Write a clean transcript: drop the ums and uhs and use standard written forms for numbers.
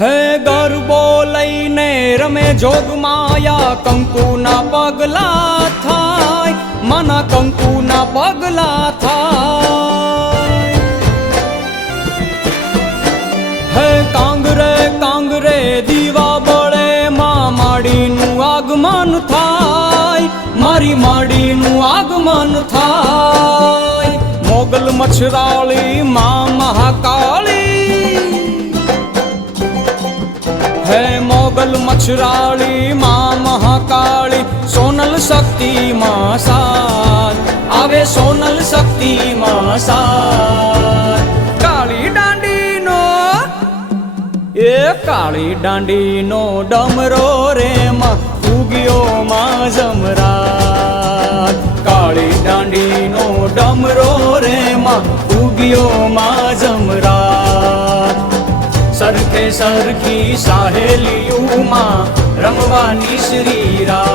હે ગરબો લઈને રમે જોગમાયા, કંકુના પગલા થાય, માના કંકુના પગલા થાય. હે કાંગરે કાંગરે દીવા બળે, માં માડીનું આગમન થાય, મારી માડીનું આગમન થાય. મોગલ મચ્છરાળી માં મહાકાળી, હે મોગલ મચ્છરાળી માં મહાકાળી, સોનલ શક્તિ માં સાથ આવે, સોનલ શક્તિ માં સાથ. કાળી દાંડીનો એ કાળી દાંડીનો ડમરો રે માં ઉગ્યો માં જમરાત. કાળી દાંડીનો ડમરો રે માં ઉગ્યો માં જમરાત. સરખે સરખી સાહેલીઓમાં રમવાની શ્રી રાત.